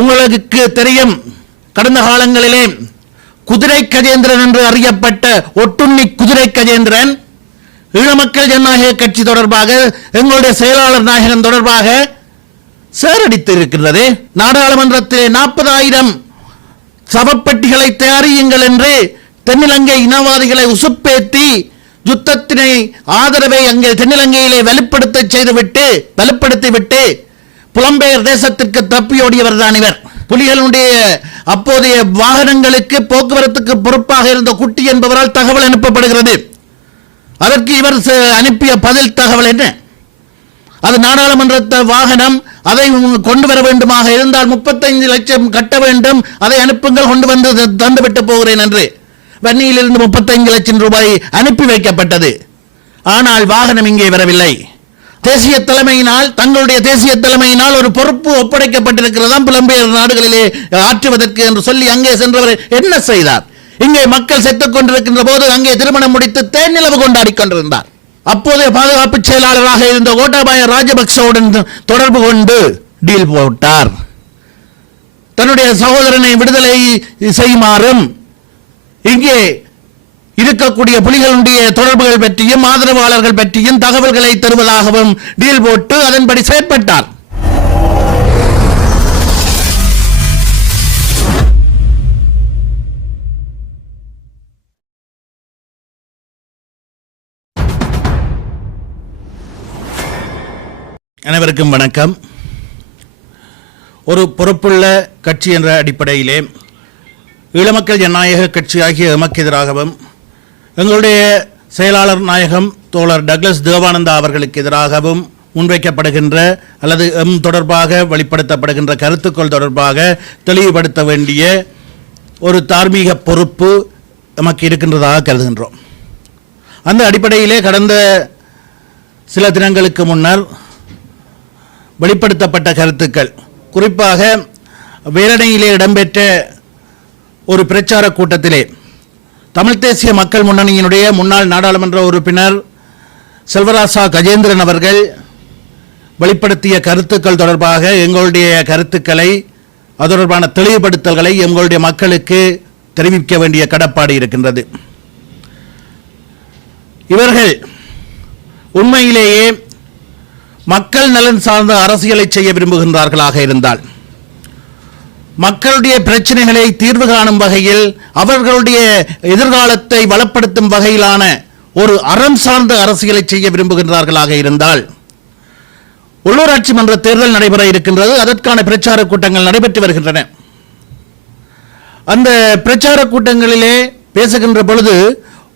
உங்களுக்கு தெரியும், கடந்த காலங்களிலே குதிரை கஜேந்திரன் என்று அறியப்பட்ட ஒட்டுண்ணி குதிரை கஜேந்திரன் ஈழமக்கள் ஜனநாயக கட்சி தொடர்பாக எங்களுடைய செயலாளர் நாயகன் தொடர்பாக சேரடித்து இருக்கிறது. நாடாளுமன்றத்திலே 40,000 சவப்பெட்டிகளை தயாரியுங்கள் என்று தென்னிலங்கை இனவாதிகளை உசுப்பேத்தி யுத்தத்தினை ஆதரவை அங்கே தென்னிலங்கையிலே வலுப்படுத்திவிட்டு புலம்பெயர் தேசத்திற்கு தப்பியோடியவர் தான் இவர். புலிகளுடைய அப்போதைய வாகனங்களுக்கு போக்குவரத்துக்கு பொறுப்பாக இருந்த குட்டி என்பவரால் தகவல் அனுப்பப்படுகிறது. அதற்கு இவர் அனுப்பிய பதில் தகவல் என்ன? அது நாடாளுமன்ற வாகனம், அதை கொண்டு வர வேண்டுமாக இருந்தால் 35 லட்சம் கட்ட வேண்டும், அதை அனுப்புங்கள், கொண்டு வந்து தந்துவிட்டு போகிறேன் என்று வன்னியிலிருந்து 35 லட்சம் ரூபாய் அனுப்பி வைக்கப்பட்டது. ஆனால் வாகனம் இங்கே வரவில்லை. தேசிய தலைமையினால், தங்களுடைய தேசிய தலைமையினால் ஒரு பொறுப்பு ஒப்படைக்கப்பட்டிருக்கிறதாம் புலம்பெயர் நாடுகளிலே ஆற்றுவதற்கு என்று சொல்லி அங்கே சென்றவர் என்ன செய்தார்? இங்கே மக்கள் செத்துக் கொண்டிருக்கின்ற போது அங்கே திருமணம் முடித்து தேனிலவு கொண்டாடி கொண்டிருந்தார். அப்போதைய பாதுகாப்பு செயலாளராக இருந்த கோட்டாபாய ராஜபக்சவுடன் தொடர்பு கொண்டு டீல் போட்டார். தன்னுடைய சகோதரனை விடுதலை செய்யுமாறும் இங்கே இருக்கக்கூடிய புலிகளுடைய தொடர்புகள் பற்றியும் ஆதரவாளர்கள் பற்றியும் தகவல்களை தருவதாகவும் டீல் போட்டு அதன்படி செயற்பட்டார். அனைவருக்கும் வணக்கம். ஒரு பொறுப்புள்ள கட்சி என்ற அடிப்படையிலே ஈழமக்கள் ஜனநாயக கட்சி ஆகிய எமக்கு எதிராகவும் எங்களுடைய செயலாளர் நாயகம் தோழர் டக்ளஸ் தேவானந்தா அவர்களுக்கு எதிராகவும் முன்வைக்கப்படுகின்ற அல்லது தொடர்பாக வெளிப்படுத்தப்படுகின்ற கருத்துக்கள் தொடர்பாக தெளிவுபடுத்த வேண்டிய ஒரு தார்மீக பொறுப்பு நமக்கு இருக்கின்றதாக கருதுகின்றோம். அந்த அடிப்படையிலே கடந்த சில தினங்களுக்கு முன்னர் வெளிப்படுத்தப்பட்ட கருத்துக்கள், குறிப்பாக வேலணையிலே இடம்பெற்ற ஒரு பிரச்சார கூட்டத்திலே தமிழ் தேசிய மக்கள் முன்னணியினுடைய முன்னாள் நாடாளுமன்ற உறுப்பினர் செல்வராசா கஜேந்திரன் அவர்கள் வெளிப்படுத்திய கருத்துக்கள் தொடர்பாக எங்களுடைய கருத்துக்களை, அது தொடர்பான தெளிவுபடுத்தல்களை எங்களுடைய மக்களுக்கு தெரிவிக்க வேண்டிய கடப்பாடு இருக்கின்றது. இவர்கள் உண்மையிலேயே மக்கள் நலன் சார்ந்த அரசியலை செய்ய விரும்புகின்றார்களாக இருந்தால், மக்களுடைய பிரச்சனைகளை தீர்வு காணும் வகையில் அவர்களுடைய எதிர்காலத்தை வளப்படுத்தும் வகையிலான ஒரு அறம் சார்ந்த அரசியலை செய்ய விரும்புகின்றார்களாக இருந்தால், உள்ளூராட்சி மன்ற தேர்தல் நடைபெற இருக்கின்றது. அதற்கான பிரச்சார கூட்டங்கள் நடைபெற்று வருகின்றன. அந்த பிரச்சார கூட்டங்களிலே பேசுகின்ற பொழுது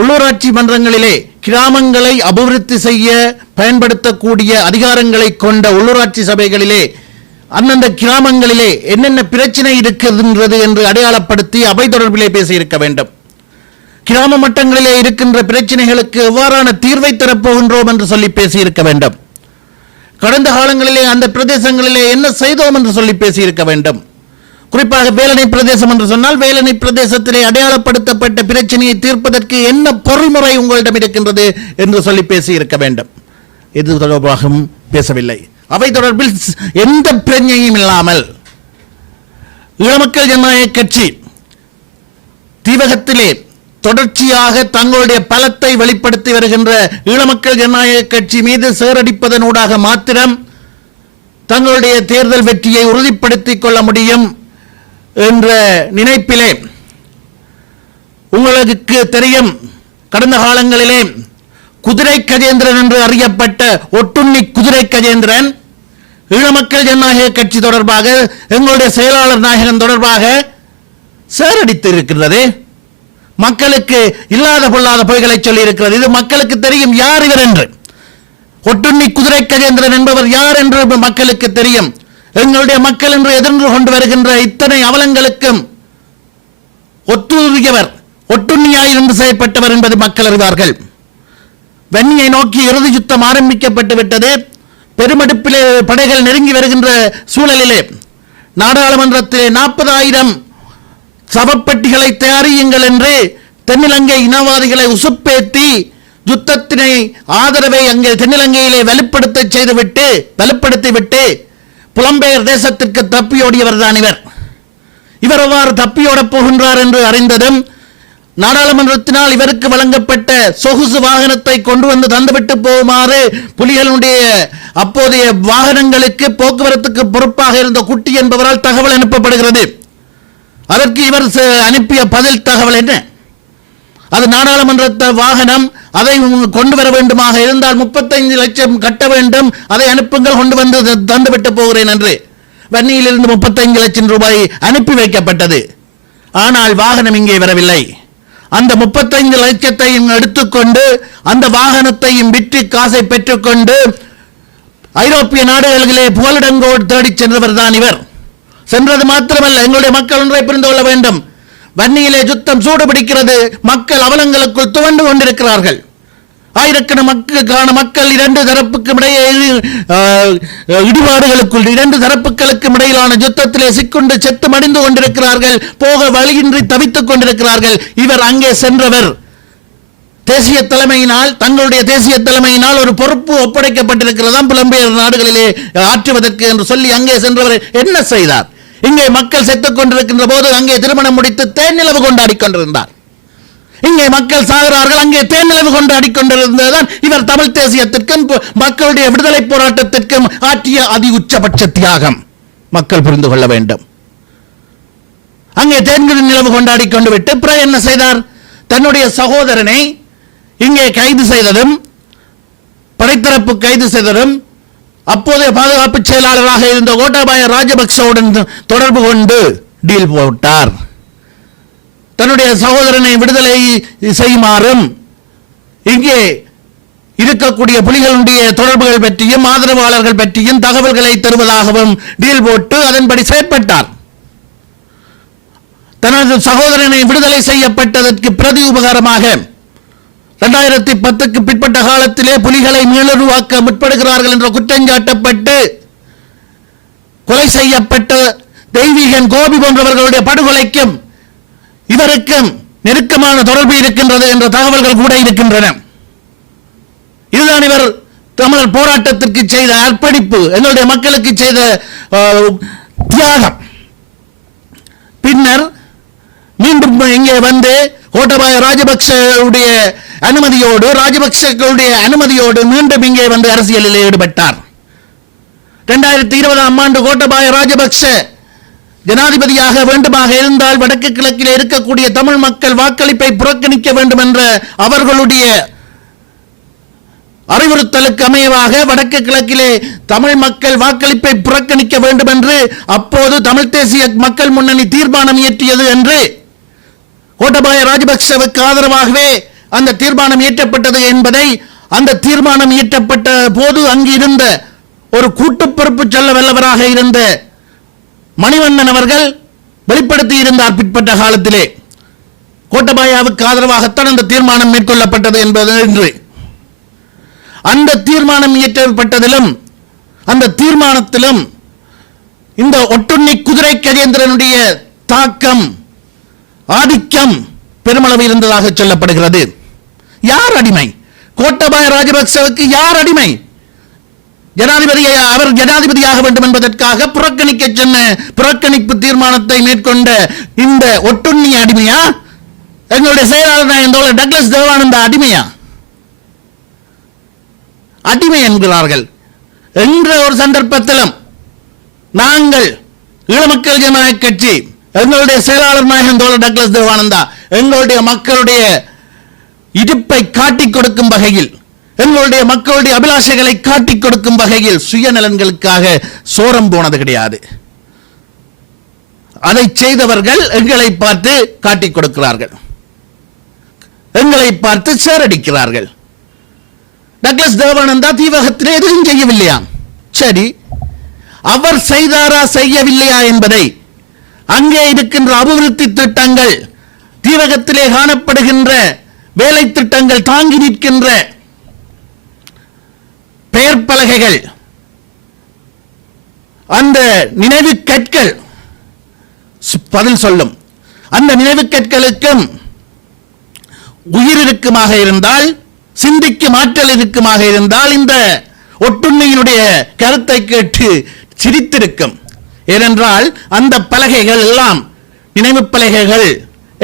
உள்ளூராட்சி மன்றங்களிலே கிராமங்களை அபிவிருத்தி செய்ய பயன்படுத்தக்கூடிய அதிகாரங்களை கொண்ட உள்ளூராட்சி சபைகளிலே அந்தந்த கிராமங்களிலே என்னென்ன பிரச்சனை இருக்கின்றது என்று அடையாளப்படுத்தி அவை தொடர்பிலே பேசியிருக்க வேண்டும். கிராம மட்டங்களிலே இருக்கின்ற பிரச்சனைகளுக்கு எவ்வாறான தீர்வை தரப்போகின்றோம் என்று சொல்லி பேசியிருக்க வேண்டும். கடந்த காலங்களிலே அந்த பிரதேசங்களிலே என்ன செய்தோம் என்று சொல்லி பேசியிருக்க வேண்டும். குறிப்பாக வேலணை பிரதேசம் என்று சொன்னால், வேலணை பிரதேசத்திலே அடையாளப்படுத்தப்பட்ட பிரச்சனையை தீர்ப்பதற்கு என்ன பொறிமுறை உங்களிடம் இருக்கின்றது என்று சொல்லி பேசியிருக்க வேண்டும். இது தொடர்பாகவும் பேசவில்லை. அவை தொடர்பில் எந்த பிரச்சனையும் இல்லாமல் ஈழமக்கள் ஜனநாயக கட்சி தீவகத்திலே தொடர்ச்சியாக தங்களுடைய பலத்தை வெளிப்படுத்தி வருகின்ற ஈழமக்கள் ஜனநாயக கட்சி மீது சேரடிப்பதனூடாக மாத்திரம் தங்களுடைய தேர்தல் வெற்றியை உறுதிப்படுத்திக் கொள்ள முடியும் என்ற நினைப்பிலே, உங்களுக்கு தெரியும், கடந்த காலங்களிலே குதிரை கஜேந்திரன் என்று அறியப்பட்ட ஒட்டுண்ணி குதிரை கஜேந்திரன் ஈழமக்கள் ஜனநாயக கட்சி தொடர்பாக எங்களுடைய செயலாளர் நாயகன் தொடர்பாக சேரடித்து இருக்கிறது. மக்களுக்கு இல்லாத பொல்லாத பொய்களை சொல்லி இருக்கிறது. இது மக்களுக்கு தெரியும் யார் இவர் என்று. ஒட்டுண்ணி குதிரை கஜேந்திரன் என்பவர் யார் என்று மக்களுக்கு தெரியும். எங்களுடைய மக்கள் என்று எதிர்ந்து கொண்டு வருகின்ற இத்தனை அவலங்களுக்கும் ஒத்துழையவர், ஒட்டுண்ணியாயிருந்து செய்யப்பட்டவர் என்பது மக்கள் அறிவார்கள். வன்னியை நோக்கி இறுதி யுத்தம் ஆரம்பிக்கப்பட்டு விட்டது. பெருமெடுப்பிலே படைகள் நெருங்கி வருகின்ற சூழலிலே நாடாளுமன்றத்திலே 40,000 சவப்பெட்டிகளை தயாரியுங்கள் என்று தென்னிலங்கை இனவாதிகளை உசுப்பேத்தி யுத்தத்தினை ஆதரவை அங்கே தென்னிலங்கையிலே வலுப்படுத்திவிட்டு புலம்பெயர் தேசத்திற்கு தப்பியோடியவர் தான் இவர். இவர் எவ்வாறு தப்பியோடப் போகின்றார் என்று அறிந்ததும் நாடாளுமன்றத்தினால் இவருக்கு வழங்கப்பட்ட சொகுசு வாகனத்தை கொண்டு வந்து தந்துவிட்டு போகுமாறு புலிகளுடைய அப்போதைய வாகனங்களுக்கு போக்குவரத்துக்கு பொறுப்பாக இருந்த குட்டி என்பவரால் தகவல் அனுப்பப்படுகிறது. அதற்கு இவர் அனுப்பிய பதில் தகவல் என்ன? அது நாடாளுமன்ற வாகனம், அதை கொண்டு வர வேண்டுமாக இருந்தால் 35 லட்சம் கட்ட வேண்டும், அதை அனுப்புங்கள், கொண்டு வந்து தந்துவிட்டு போகிறேன் என்று வன்னியிலிருந்து 35 லட்சம் ரூபாய் அனுப்பி வைக்கப்பட்டது. ஆனால் வாகனம் இங்கே வரவில்லை. அந்த 35 லட்சத்தையும் எடுத்துக்கொண்டு அந்த வாகனத்தையும் விற்று காசை பெற்றுக்கொண்டு ஐரோப்பிய நாடுகளிலே புகலிடங்கோடு தேடிச் சென்றவர் தான் இவர். சென்றது மாத்திரமல்ல, எங்களுடைய மக்கள் ஒன்றை புரிந்து கொள்ள வேண்டும். வன்னியிலே யுத்தம் சூடு பிடிக்கிறது. மக்கள் அவலங்களுக்குள் துவண்டு கொண்டிருக்கிறார்கள். ஆயிரக்கணக்கான மக்கள் இரண்டு தரப்புக்கும் இடையே இடிபாடுகளுக்குள் இரண்டு தரப்புகளுக்கும் இடையிலான யுத்தத்திலே சிக்குண்டு செத்து மடிந்து கொண்டிருக்கிறார்கள். போக வழியின்றி தவித்துக் கொண்டிருக்கிறார்கள். இவர் அங்கே சென்றவர் தேசிய தலைமையினால், தங்களுடைய தேசிய தலைமையினால் ஒரு பொறுப்பு ஒப்படைக்கப்பட்டிருக்கிறதா புலம்பெயர் நாடுகளிலே ஆற்றுவதற்கு என்று சொல்லி அங்கே சென்றவர் என்ன செய்தார்? இங்கே மக்கள் செத்துக் கொண்டிருக்கின்ற போது அங்கே திருமணம் முடித்து தேனிலவு கொண்டாடி கொண்டிருந்தார். இங்கே மக்கள் சாகிறார்கள், அங்கே தேனிலவு கொண்டாடி கொண்டிருந்ததுதான் இவர் தமிழ் தேசியத்திற்கும் மக்களுடைய விடுதலை போராட்டத்திற்கும் ஆற்றிய அதி உச்சபட்ச தியாகம். மக்கள் புரிந்து கொள்ள வேண்டும். அங்கே தேன்குடி நிலவு கொண்டாடி கொண்டு விட்டு பிறகு என்ன செய்தார்? தன்னுடைய சகோதரனை இங்கே கைது செய்ததும், படைத்தரப்பு கைது செய்ததும், அப்போதைய பாதுகாப்பு செயலாளராக இருந்த கோட்டாபாய ராஜபக்சவுடன் தொடர்பு கொண்டு டீல் போட்டார். தன்னுடைய சகோதரனை விடுதலை செய்யுமாறும் இங்கே இருக்கக்கூடிய புலிகளுடைய தொடர்புகள் பற்றியும் ஆதரவாளர்கள் பற்றியும் தகவல்களை தருவதாகவும் டீல் போட்டு அதன்படி செயற்பட்டார். தனது சகோதரனை விடுதலை செய்யப்பட்டதற்கு பிரதி உபகாரமாக 2010க்கு பிற்பட்ட காலத்திலே புலிகளை மீளுருவாக்க முற்படுகிறார்கள் என்ற குற்றஞ்சாட்டப்பட்டு கொலை செய்யப்பட்ட தெய்வீகன் கோபி போன்றவர்களுடைய படுகொலைக்கும் இவருக்கும் நெருக்கமான தொடர்பு இருக்கின்றது என்ற தகவல்கள் கூட இருக்கின்றன. இதுதான் இவர் தமிழர் போராட்டத்திற்கு செய்த அர்ப்பணிப்பு, எங்களுடைய மக்களுக்கு செய்த தியாகம். பின்னர் மீண்டும் இங்கே வந்து கோட்டாபாய ராஜபக்சவுடைய அனுமதியோடு ராஜபக்சர்களுடைய அனுமதியோடு மீண்டும் இங்கே வந்து அரசியலில் ஈடுபட்டார். 2020ஆம் ஆண்டு கோட்டாபாய ராஜபக்ச ஜனாதிபதியாக வேண்டுமாக இருந்தால் வடக்கு கிழக்கிலே இருக்கக்கூடிய தமிழ் மக்கள் வாக்களிப்பை புறக்கணிக்க வேண்டும் என்ற அவர்களுடைய அறிவுறுத்தலுக்கு அமைவாக வடக்கு கிழக்கிலே தமிழ் மக்கள் வாக்களிப்பை புறக்கணிக்க வேண்டும் என்று அப்போது தமிழ் தேசிய மக்கள் முன்னணி தீர்மானம் இயற்றியது என்று கோட்டாபாய ராஜபக்சவுக்கு ஆதரவாகவே அந்த தீர்மானம் இயற்றப்பட்டது என்பதை, அந்த தீர்மானம் இயற்றப்பட்ட போது அங்கு இருந்த ஒரு கூட்டு பொறுப்பு சொல்ல வல்லவராக இருந்த மணிவண்ணன் அவர்கள் வெளிப்படுத்தி இருந்தார். பிற்பட்ட காலத்திலே கோட்டாபாயாவுக்கு ஆதரவாகத்தான் அந்த தீர்மானம் மேற்கொள்ளப்பட்டது என்பது என்று. அந்த தீர்மானம் இயற்றப்பட்டதிலும் அந்த தீர்மானத்திலும் இந்த ஒட்டுண்ணி குதிரை கஜேந்திரனுடைய தாக்கம், ஆதிக்கம் பெருமளவு இருந்ததாக சொல்லப்படுகிறது. யார் அடிமை? கோட்டாபாய ராஜபக்சவுக்கு யார் அடிமை? அவர் ஜனாதிபதியாக வேண்டும் என்பதற்காக புறக்கணிக்க சொன்ன புறக்கணிப்பு தீர்மானத்தை மேற்கொண்ட இந்த ஒட்டுண்ணி அடிமையா? எங்களுடைய செயலாளர் டக்ளஸ் தேவானந்தா அடிமையா? அடிமை என்கிறார்கள். என்ற ஒரு சந்தர்ப்பத்திலும் நாங்கள் ஈழமக்கள் ஜனநாயக கட்சி, எங்களுடைய செயலாளர் நாயகன் தோழர் டக்ளஸ் தேவானந்தா எங்களுடைய மக்களுடைய இடுப்பை காட்டிக் கொடுக்கும் வகையில், எங்களுடைய மக்களுடைய அபிலாஷைகளை காட்டிக் கொடுக்கும் வகையில் சுயநலன்களுக்காக சோரம் போனது கிடையாது. அதை செய்தவர்கள் எங்களை பார்த்து காட்டிக் கொடுக்கிறார்கள், எங்களை பார்த்து சேரடிக்கிறார்கள். டக்ளஸ் தேவானந்தா தீவகத்திலே எதுவும் செய்யவில்லையாம். சரி, அவர் செய்தாரா செய்யவில்லையா என்பதை அங்கே இருக்கின்ற அபிவிருத்தி திட்டங்கள், தீவகத்திலே காணப்படுகின்ற வேலை திட்டங்கள், தாங்கி நிற்கின்ற பெயர் பலகைகள், அந்த நினைவு கற்கள் பதில் சொல்லும். அந்த நினைவு கற்களுக்கும் உயிர் இருக்குமாக இருந்தால், சிந்திக்கும் ஆற்றல் இருக்குமாக இருந்தால், இந்த ஒட்டுண்ணியினுடைய கருத்தை கேட்டு சிரித்திருக்கும். ஏனென்றால் அந்த பலகைகள் எல்லாம், நினைவு பலகைகள்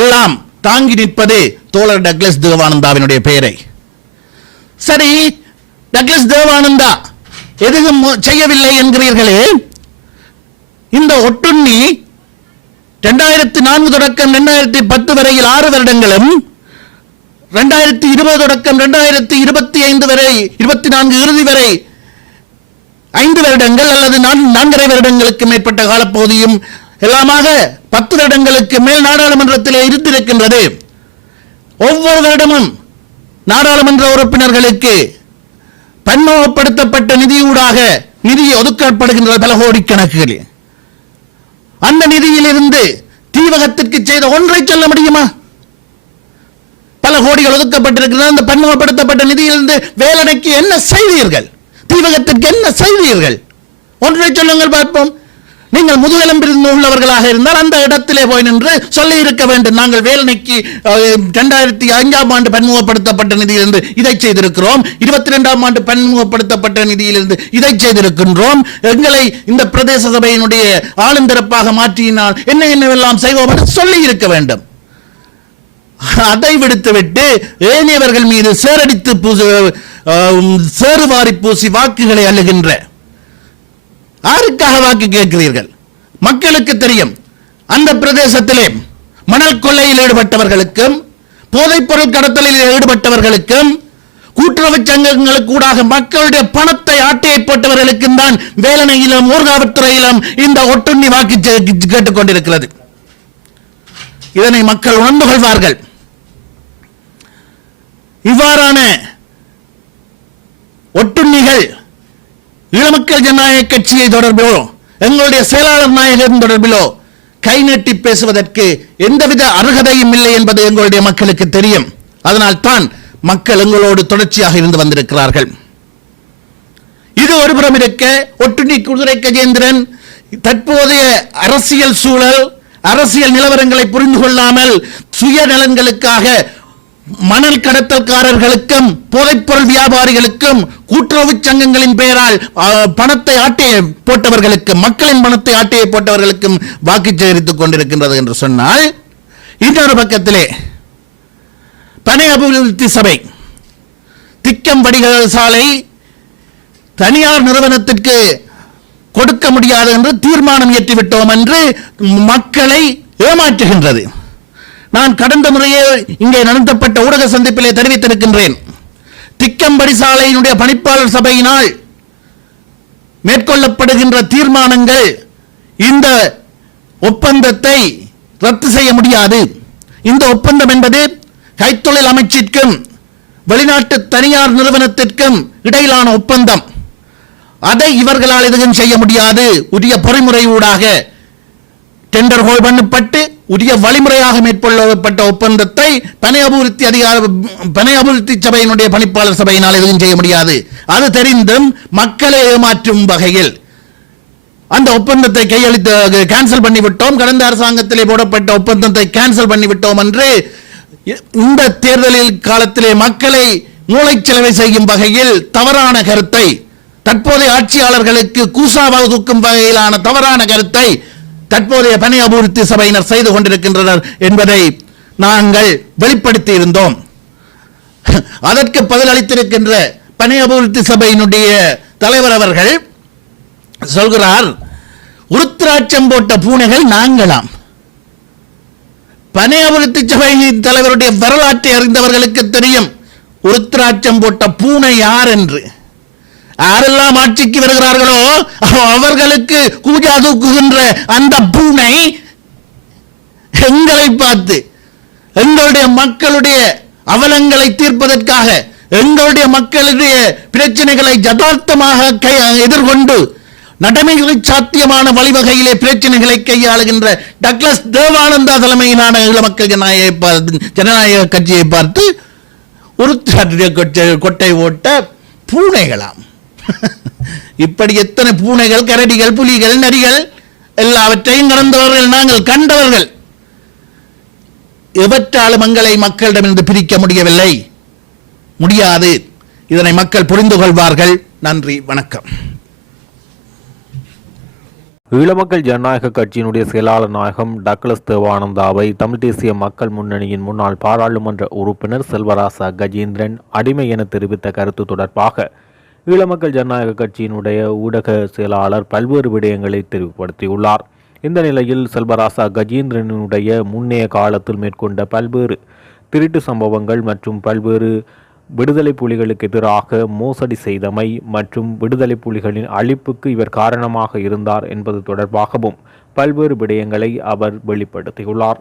எல்லாம் தாங்கி நிற்பது தோழர் டக்ளஸ் தேவானந்தாவினுடைய பெயரை. சரி, டக்ளஸ் தேவானந்தா எதுவும் செய்யவில்லை என்கிறீர்களே. இந்த ஒட்டுண்ணி 2004 தொடக்கம் 2010 வரையில் 6 வருடங்களும், 2020 தொடக்கம் 2025 வரை 24 இறுதி வரை 5 வருடங்கள் அல்லது 4.5 வருடங்களுக்கு மேற்பட்ட காலப்பகுதியும் எல்லாமாக 10 வருடங்களுக்கு மேல் நாடாளுமன்றத்தில் இருந்திருக்கின்றது. ஒவ்வொரு வருடமும் நாடாளுமன்ற உறுப்பினர்களுக்கு பன்முகப்படுத்தப்பட்ட நிதியூடாக நிதி ஒதுக்கப்படுகின்ற பல கோடிக்கணக்குகள். அந்த நிதியிலிருந்து தீவகத்திற்கு செய்த ஒன்றை சொல்ல முடியுமா? பல கோடிகள் ஒதுக்கப்பட்டிருக்கிறது. அந்த பன்முகப்படுத்தப்பட்ட நிதியிலிருந்து வேலனைக்கு என்ன செய்தீர்கள்? தீவகத்திற்கு என்ன செய்தீர்கள்? ஒன்றை சொல்லுங்கள் பார்ப்போம். நீங்கள் முதுகெலும்பில் உள்ளவர்களாக இருந்தால் அந்த இடத்திலே போய் நின்று சொல்லி இருக்க வேண்டும். நாங்கள் வேலனைக்கு 2005ஆம் ஆண்டு பன்முகப்படுத்தப்பட்ட நிதியிலிருந்து இதை செய்திருக்கிறோம், 22ஆம் ஆண்டு பன்முகப்படுத்தப்பட்ட நிதியிலிருந்து இதை செய்திருக்கின்றோம், எங்களை இந்த பிரதேச சபையினுடைய ஆளுந்தரப்பாக மாற்றினால் என்னவெல்லாம் செய்வோம் என்று சொல்லி இருக்க வேண்டும். அதை விடுத்துவிட்டு ஏனையவர்கள் மீது சேரடித்து சேறுவாரி பூசி வாக்குகளை அள்ளுகின்ற, யாருக்காக வாக்கு கேட்கிறீர்கள்? மக்களுக்கு தெரியும். அந்த பிரதேசத்திலே மணல் கொள்ளையில் ஈடுபட்டவர்களுக்கும், போதைப் பொருள் கடத்தலில் ஈடுபட்டவர்களுக்கும், கூட்டுறவு சங்கங்களுக்கு ஊடாக மக்களுடைய பணத்தை ஆட்டையை போட்டவர்களுக்கும் தான் வேலனையிலும் ஊர்காவல்துறையிலும் இந்த ஒட்டுண்ணி வாக்கு கேட்டுக் கொண்டிருக்கிறது. இதனை மக்கள் உணர்ந்து கொள்வார்கள். இவ்வாறான ஒட்டுண்ணிகள் ஈழமக்கள் ஜனநாயக கட்சியை தொடர்பிலோ எங்களுடைய செயலாளர் நாயகன் தொடர்பிலோ கை நீட்டி பேசுவதற்கு எந்தவித அருகதையும் இல்லை என்பது எங்களுடைய மக்களுக்கு தெரியும். அதனால் தான் மக்கள் எங்களோடு தொடர்ச்சியாக இருந்து வந்திருக்கிறார்கள். இது ஒருபுறம் இருக்க, ஒட்டுண்ணி குதிரை கஜேந்திரன் தற்போதைய அரசியல் சூழல், அரசியல் நிலவரங்களை புரிந்து கொள்ளாமல் சுயநலன்களுக்காக மணல் கடத்தல்காரர்களுக்கும், போதைப்பொருள் வியாபாரிகளுக்கும், கூட்டுறவு சங்கங்களின் பெயரால் பணத்தை ஆட்டையை போட்டவர்களுக்கும், மக்களின் பணத்தை ஆட்டையை போட்டவர்களுக்கும் வாக்கு சேகரித்துக் கொண்டிருக்கின்றது என்று சொன்னால், இன்னொரு பக்கத்திலே பனை அபிவிருத்தி சபை திக்கம் வடிகால் சாலை தனியார் நிறுவனத்திற்கு கொடுக்க முடியாது என்று தீர்மானம் இயற்றிவிட்டோம் என்று மக்களை ஏமாற்றுகின்றது. நான் கடந்த முறையே இங்கே நடத்தப்பட்ட ஊடக சந்திப்பிலே தெரிவித்திருக்கின்றேன். திக்கம்படி சாலையினுடைய பணிப்பாளர் சபையினால் மேற்கொள்ளப்படுகின்ற தீர்மானங்கள் இந்த ஒப்பந்தத்தை ரத்து செய்ய முடியாது. இந்த ஒப்பந்தம் என்பது கைத்தொழில் அமைச்சிற்கும் வெளிநாட்டு தனியார் நிறுவனத்திற்கும் இடையிலான ஒப்பந்தம். அதை இவர்களால் எதுவும் செய்ய முடியாது. உரிய பொறிமுறை ஊடாக டெண்டர் ஹோல் பண்ணப்பட்டு உரிய வழிமுறையாக மேற்கொள்ளப்பட்ட ஒப்பந்தத்தை பனை அபிவிருத்தி சபையினுடைய பணிப்பாளர் சபையினால் எதுவும் செய்ய முடியாது. அது தெரிந்தும் மக்களை ஏமாற்றும் வகையில் அந்த ஒப்பந்தத்தை கேன்சல் பண்ணிவிட்டோம், கடந்த அரசாங்கத்திலே போடப்பட்ட ஒப்பந்தத்தை கேன்சல் பண்ணிவிட்டோம் என்று இந்த தேர்தலில் காலத்திலே மக்களை மூளைச்சலவை செய்யும் வகையில் தவறான கருத்தை, தற்போதைய ஆட்சியாளர்களுக்கு கூசாவாக தூக்கும் வகையிலான தவறான கருத்தை தற்போதைய பனை அபிவிருத்தி சபையினர் செய்து கொண்டிருக்கின்றனர் என்பதை நாங்கள் வெளிப்படுத்தி இருந்தோம். அதற்கு பதிலளித்திருக்கின்ற பனை அபிவிருத்தி சபையினுடைய தலைவர் அவர்கள் சொல்கிறார், உருத்திராட்சம் போட்ட பூனைகள் நாங்களாம். பனை அபிவிருத்தி சபையின் தலைவருடைய வரலாற்றை அறிந்தவர்களுக்கு தெரியும் உருத்திராட்சம் போட்ட பூனை யார் என்று. யாரெல்லாம் ஆட்சிக்கு வருகிறார்களோ அவர்களுக்கு கூஜா தூக்குகின்ற அந்த பூனை எங்களை பார்த்து எங்களுடைய மக்களுடைய அவலங்களை தீர்ப்பதற்காக, எங்களுடைய மக்களுடைய பிரச்சனைகளை யதார்த்தமாக எதிர்கொண்டு நடைமுறை சாத்தியமான வழிவகையிலே பிரச்சனைகளை கையாளுகின்ற டக்ளஸ் தேவானந்தா தலைமையிலான ஈழமக்கள் ஜனநாயக கட்சியை பார்த்து ஒரு கொட்டை ஓட்ட பூனைகளாம். இப்படி எத்தனை பூனைகள், கரடிகள், புலிகள், நரிகள் எல்லாவற்றையும் கடந்தவர்கள் நாங்கள், கண்டவர்கள். எவற்றாலும் எங்களை மக்களிடமிருந்து பிரிக்க முடியவில்லை, முடியாது. இதனை மக்கள் புரிந்து கொள்வார்கள். நன்றி, வணக்கம். ஈழமக்கள் ஜனநாயக கட்சியினுடைய செயலாளர் நாயகம் டக்ளஸ் தேவானந்தாவை தமிழ் தேசிய மக்கள் முன்னணியின் முன்னாள் பாராளுமன்ற உறுப்பினர் செல்வராசா கஜேந்திரன் அடிமை என தெரிவித்த கருத்து தொடர்பாக ஈழமக்கள் ஜனநாயக கட்சியினுடைய ஊடக செயலாளர் பல்வேறு விடயங்களை தெளிவுபடுத்தியுள்ளார். இந்த நிலையில் செல்வராசா கஜேந்திரனுடைய முன்னைய காலத்தில் மேற்கொண்ட பல்வேறு திருட்டு சம்பவங்கள் மற்றும் பல்வேறு விடுதலை புலிகளுக்கு எதிராக மோசடி செய்தமை மற்றும் விடுதலை புலிகளின் அழிப்புக்கு இவர் காரணமாக இருந்தார் என்பது தொடர்பாகவும் பல்வேறு விடயங்களை அவர் வெளிப்படுத்தியுள்ளார்.